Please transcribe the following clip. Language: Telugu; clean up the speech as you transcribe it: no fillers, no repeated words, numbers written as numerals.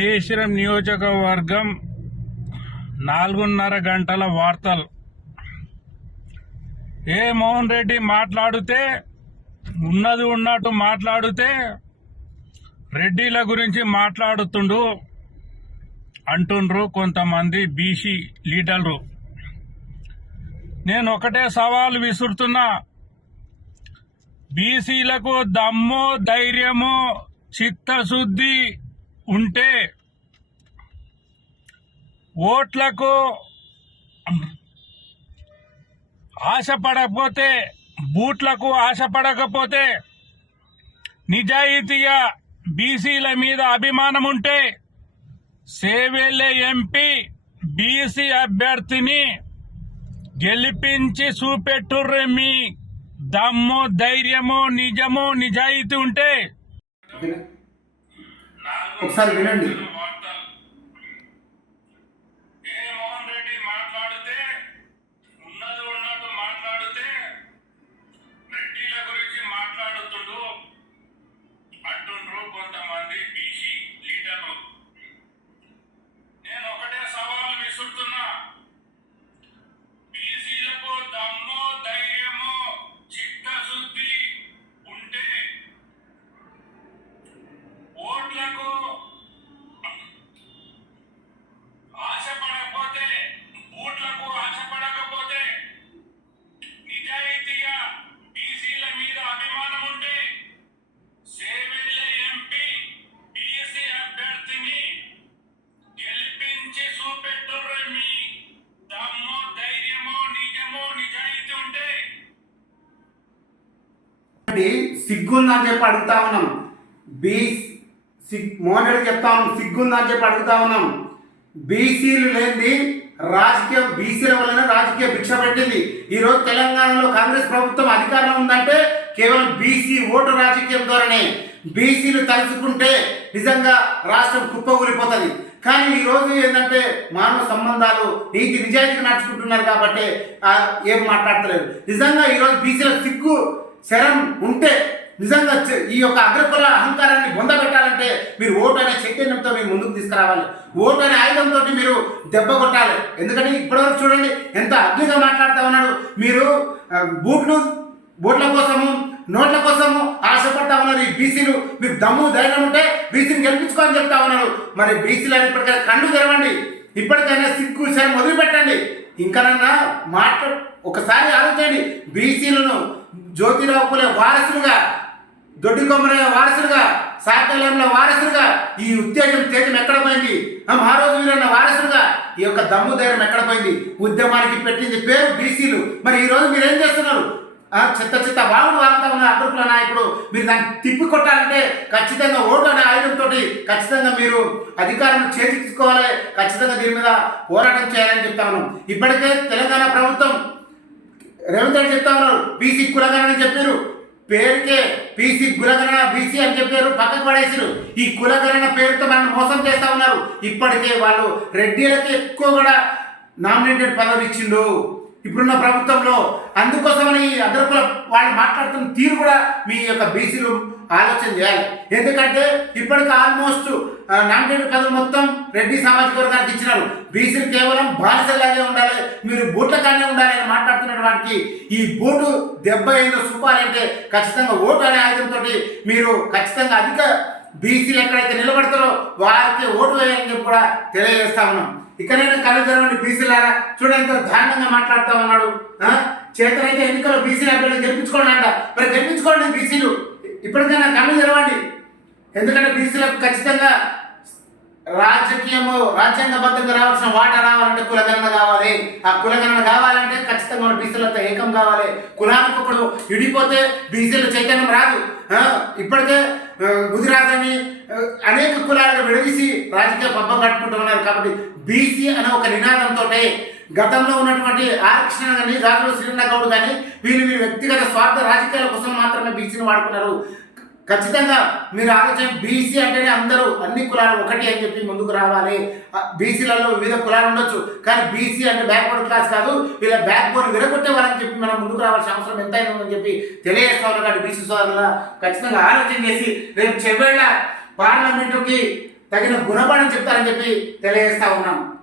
మహేశ్వరం నియోజకవర్గం 4:30 గంటల వార్తలు. మోహన్ రెడ్డి మాట్లాడితే ఉన్నది ఉన్నట్టు మాట్లాడితే రెడ్డిల గురించి మాట్లాడుతుండు అంటుండ్రు కొంతమంది బీసీ లీడర్లు. నేను ఒకటే సవాల్ విసురుతున్నా, బీసీలకు దమ్ము ధైర్యము చిత్తశుద్ధి ఉంటే ఓట్లకు ఆశపడకపోతే బూట్లకు ఆశపడకపోతే నిజాయితీగా బీసీల మీద అభిమానం ఉంటే సేవెల్లే ఎంపీ బీసీ అభ్యర్థిని గెలిపించి చూపెట్టుర్రే. మీ దమ్ము ధైర్యము నిజము నిజాయితీ ఉంటే ఒకసారి వినండి. మోహన్ రెడ్డి మాట్లాడితే ఉన్నది ఉన్నట్టు మాట్లాడితే రెడ్డిల గురించి మాట్లాడుతుండు అంటుండ్రు కొంతమంది బీసీ లీడర్లు. నేను ఒకటే సవాల్ విసురుతున్నా, బీసీలకు దమ్ము ధైర్యము చిత్తశుద్ధి ఉంటే ఓట్లకు ఆశపడకపోతే బూట్లకు ఆశపడకపోతే నిజాయితీగా బీసీల మీద అభిమానం ఉంటే సేవెల్లే ఎంపీ బీసీ అభ్యర్థిని గెలిపించి చూపెట్టుర్రే. మీ దమ్ము ధైర్యము నిజము నిజాయితీ ఉంటే సిగ్గుందని చెప్పి అడుగుతా ఉన్నాం. మోహన్ రెడ్డి చెప్తా ఉన్నాం, సిగ్గుందని చెప్పి అడుగుతా ఉన్నాం. బీసీలు లేని రాజకీయం, బీసీల వలన రాజకీయ భిక్ష పెట్టింది. ఈరోజు తెలంగాణలో కాంగ్రెస్ ప్రభుత్వం అధికారంలో ఉందంటే కేవలం బీసీ ఓటు రాజకీయం ద్వారానే. బీసీలు తలుచుకుంటే నిజంగా రాష్ట్రం కుప్పకూలిపోతుంది. కానీ ఈరోజు ఏంటంటే మానవ సంబంధాలు నీతి నిజాయితీ నడుచుకుంటున్నారు కాబట్టి ఏం మాట్లాడతలేదు. నిజంగా ఈరోజు బీసీలకు సిగ్గు శరం ఉంటే నిజంగా ఈ యొక్క అగ్రకుల అహంకారాన్ని బొందబెట్టాలంటే మీరు ఓటు అనే చైతన్యంతో మీరు ముందుకు తీసుకురావాలి. ఓటు అనే ఆయుధంతో మీరు దెబ్బ కొట్టాలి. ఎందుకంటే ఇప్పటివరకు చూడండి ఎంత అగ్నిగా మాట్లాడుతూ ఉన్నాడు. మీరు బూట్ల కోసము నోట్ల కోసము ఆశపడతా ఉన్నారు. ఈ బీసీలు మీకు దమ్ము ధైర్యం ఉంటే బీసీని గెలిపించుకోని చెప్తా ఉన్నారు. మరి బీసీలు ఇప్పటికైనా కళ్ళు తెరవండి, ఇప్పటికైనా సిగ్గు శరం వదిలిపెట్టండి. ఇంకనన్నా ఒకసారి ఆలోచించండి. బీసీలను జ్యోతిరావు పూలే వారసులుగా, దొడ్డి కొమ్మరయ్య వారసులుగా, సాకల్యంలో వారసులుగా ఈ ఉత్తేజం తేజం ఎక్కడ పోయింది? ఆ రోజు వీరన్న వారసులుగా ఈ యొక్క దమ్ము ధైర్యం ఎక్కడ పోయింది? ఉద్యమానికి పెట్టింది పేరు బీసీలు. మరి ఈ రోజు మీరు ఏం చేస్తున్నారు? చిత్త వాగుడు వాగుతా ఉన్న అగ్రకుల నాయకుడు. మీరు దాన్ని తిప్పి కొట్టాలంటే ఖచ్చితంగా ఓటు అనే ఆయుధంతో ఖచ్చితంగా మీరు అధికారం చేజిక్కోవాలి. ఖచ్చితంగా దీని మీద పోరాటం చేయాలని చెప్తా ఉన్నాం. ఇప్పటికే తెలంగాణ ప్రభుత్వం రేవంత్ రెడ్డి చెప్తా ఉన్నారు, బీసీ కులగణన చెప్పారు. పేరుకే బీసీ కులగణన బీసీ అని చెప్పారు, పక్కకు పడేసారు. ఈ కులగణన పేరుతో మనల్ని మోసం చేస్తా ఉన్నారు. ఇప్పటికే వాళ్ళు రెడ్డిలకి ఎక్కువ కూడా నామినేటెడ్ పదవి ఇచ్చిండు ఇప్పుడున్న ప్రభుత్వంలో. అందుకోసమని అగ్రకుల వాళ్ళు మాట్లాడుతున్న తీరు కూడా మీ యొక్క బీసీలు ఆలోచన చేయాలి. ఎందుకంటే ఇప్పటికి ఆల్మోస్ట్ నామినేటెడ్ పదవులు మొత్తం రెడ్డి సామాజిక వర్గానికి ఇచ్చినారు. బీసీలు కేవలం బానిసలాగే ఉండాలి, మీరు బూట్ల కానే ఉండాలి అని మాట్లాడుతున్న వాటికి ఈ బూటు దెబ్బ ఏందో చూపాలంటే ఖచ్చితంగా ఓటు అనే ఆయుధంతో మీరు ఖచ్చితంగా అధిక బీసీలు ఎక్కడైతే నిలబడతారో వారికి ఓటు వేయాలని చెప్పి కూడా తెలియజేస్తా ఉన్నాం. ఇక్కడైనా కళ్ళు తెరవండి బీసీలారా. చూడండి దారుణంగా మాట్లాడుతూ ఉన్నాడు. చేతనైతే ఎన్నికల్లో బీసీలు అభ్యర్థులు గెలిపించుకోండి అంట. మరి గెలిపించుకోండి బీసీలు. ఇప్పటికైనా కళ్ళు తెరవండి. ఎందుకంటే బీసీలకు ఖచ్చితంగా రాజ్యాంగబద్ధంగా రావాల్సిన వాటా రావాలంటే కులగణన కావాలి. ఆ కులగణన కావాలంటే ఖచ్చితంగా మన బీసీలతో ఏకం కావాలి. కులానికి ఒకడు విడిపోతే బీసీల చైతన్యం రాదు. ఇప్పటికే గుజరాత్ అనేక కులాలుగా విడదీసి రాజకీయ పబ్బం కట్టుకుంటూ ఉన్నారు. కాబట్టి బీసీ అనే ఒక నినాదంతో గతంలో ఉన్నటువంటి ఆర్కృష్ణ కానీ రాజు శ్రీరంగ గౌడ్ కానీ వీళ్ళు వ్యక్తిగత స్వార్థ రాజకీయాల కోసం మాత్రమే బీసీని వాడుకున్నారు. ఖచ్చితంగా మీరు ఆలోచన, బీసీ అంటేనే అందరూ అన్ని కులాలు ఒకటి అని చెప్పి ముందుకు రావాలి. బీసీలలో వివిధ కులాలు ఉండొచ్చు, కానీ బీసీ అంటే బ్యాక్వర్డ్ క్లాస్ కాదు, వీళ్ళ బ్యాక్ బోన్ విరగొట్టే వాళ్ళని చెప్పి మనం ముందుకు రావాల్సిన అవసరం ఎంతైనా ఉందని చెప్పి తెలియజేస్తా ఉన్నారు. కాబట్టి బీసీ సోదరుల ఖచ్చితంగా ఆలోచన చేసి రేపు చెవేళ్ళ పార్లమెంటుకి తగిన గుణపాఠం చెప్తారని చెప్పి తెలియజేస్తా ఉన్నాం.